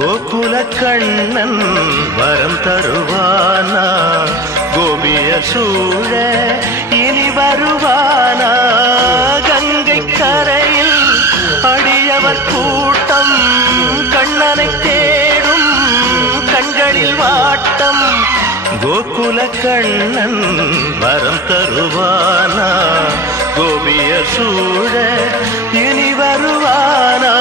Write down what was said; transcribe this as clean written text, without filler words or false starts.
கோகுல கண்ணன் வரம் தருவானா? கோபிய சூழ இனி வருவானா? கங்கை கரையில் அடியவர் கூட்டம் கண்ணனை தேடும் கண்களில் வாட்டம். கோகுல கண்ணன் வரம் தருவானா? கோபிய சூழ இனி வருவானா?